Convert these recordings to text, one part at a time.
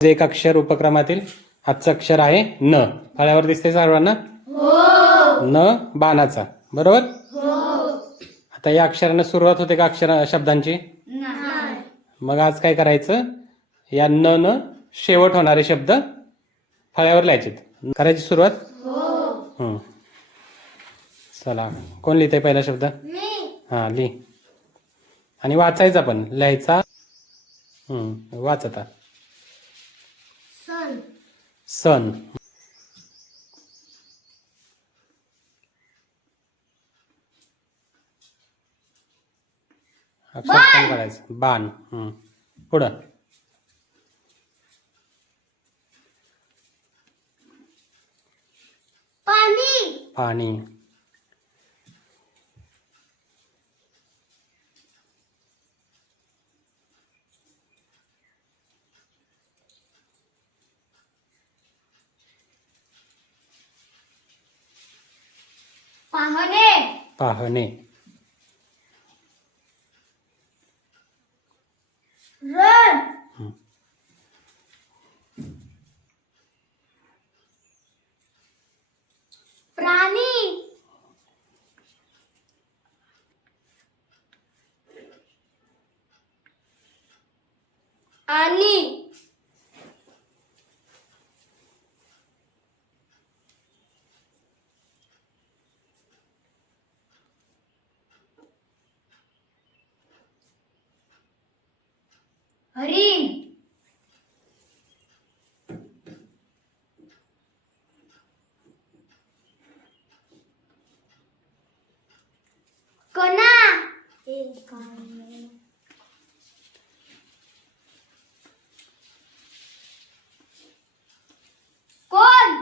एक अक्षर उपक्रमातील आजचं अक्षर आहे न. फळ्यावर दिसते सर्वांना न बाणाचा, बरोबर. आता या अक्षराने सुरुवात होते का शब्दांची? मग आज काय करायचं, या न शेवट होणारे शब्द फळ्यावर लिहायचे. करायची सुरुवात. चला, कोण लिहिते पहिला शब्द? हा, लिह. आणि वाचायचा पण, लिहायचा. वाच आता. सन. अक्षर पण करायचं. बाण. पुढं. पाणी. पाहणे. प्राणी. आणि. हरिण. कणा. कोण.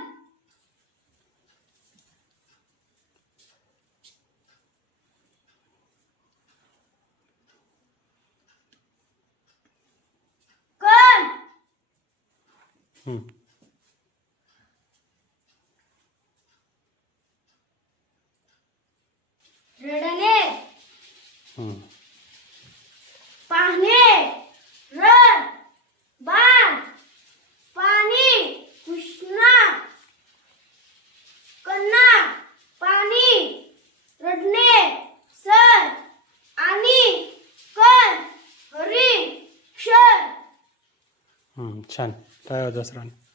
रडणे. पाहणे. रड. बाण. पाणी. कृष्णा. कन्ना. पाणी. रडणे. सर. आणि. कण. हरिण. क्षण. छान. काय होतं